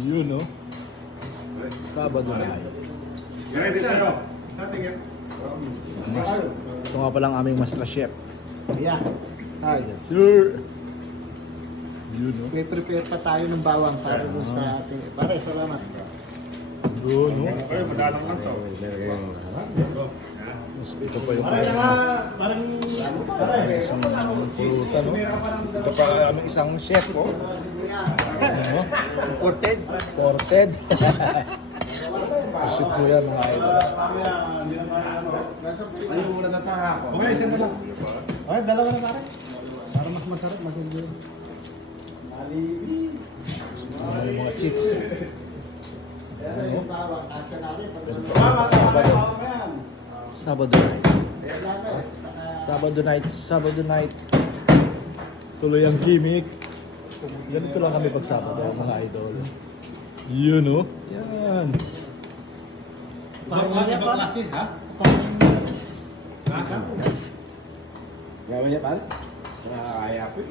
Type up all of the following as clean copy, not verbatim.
Yun, no? Sabado na. Ito nga palang aming master chef. Ayan. Ay, Yes, sir. Yun, no? may prepare pa tayo ng bawang para dun sa ating... Pare, salamat. Yun, no? Ay, madalang man sa. Mas ito pa yung Pare, parang... Pare, isang pulutan, no? Ito pa ang aming isang chef, oh. Ano? Imported. Ported. Pusit ko yan, mga idol. Ayaw muna na taha ako. Okay, isa na lang. Okay, dalawa na pare. Para mas masarap, mas hindi. Alibi. Ano yung mga chips? Pero yung bawang, asa natin. Sabado night. Sabado night. Tuloy ang gimmick. Ganito lang kami pag Sabado, mga idol. Yun, no? Yan. Parang ano ba klase, ha? Gawin niya pare? Nakakaya ko eh.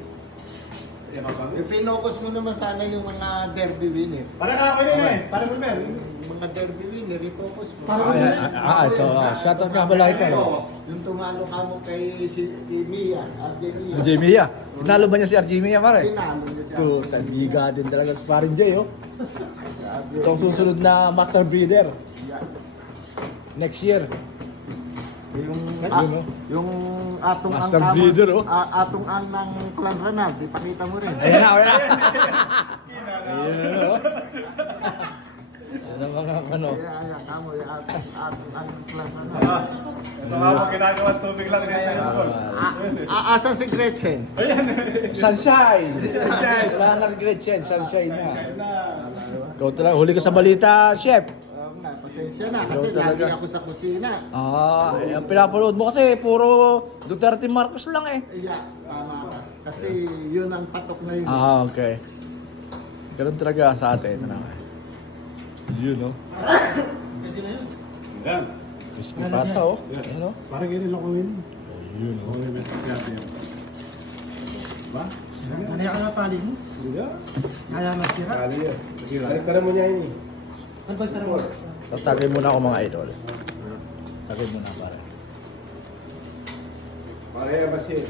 Yan ang bang. Pinocus mo naman sana yung mga derby winner. Parang ako yun eh. Parang Bulmer. Yung mga derby winner, i-focus mo. Ito. Shoutout nga pala ito, no? Yung tumalo ka mo kay si Mia, Argenia. RJ Mia. Tinalo ba niya si RJ Mia, pare? Tinalo niya siya. Ito, tagiga din talaga sa parin Jay, oh. Ito ang susunod na master breeder. Yeah. Next year. Yung, Yun, no? yung atong Master ang breeder, oh. atong ang ng Clan Ranald, ipakita mo rin. Ayan na. Ayan, oh. Ano mga ano? Ayan, kamo, yung atong ang ng Clan Ranald. Ito nga mo ginagawa tubig lang dito. Asan si Gretchen? Sunshine! Wala na si Gretchen, sunshine na. Ikaw talaga, huli ka sa balita, chef. Pasensya na, kasi Ikaw talaga. lagi ako sa kusina. Ang pinapanood mo kasi puro Duterte Marcos lang eh. Yeah, tama ka. Kasi yun ang patok na yun. Okay. Ganun talaga sa atin. Ano? Yun, no? Yan. Crispy pata, oh. Ano? Parang yun lang kung yun. Yun, no? Ba? Ano yung kapali mo? Kaya masira. Kali yan. Balik mo niya yun eh. Ano ba tara mo? Tatagay muna ako mga idol. Tagay muna para. Pareha ba siya?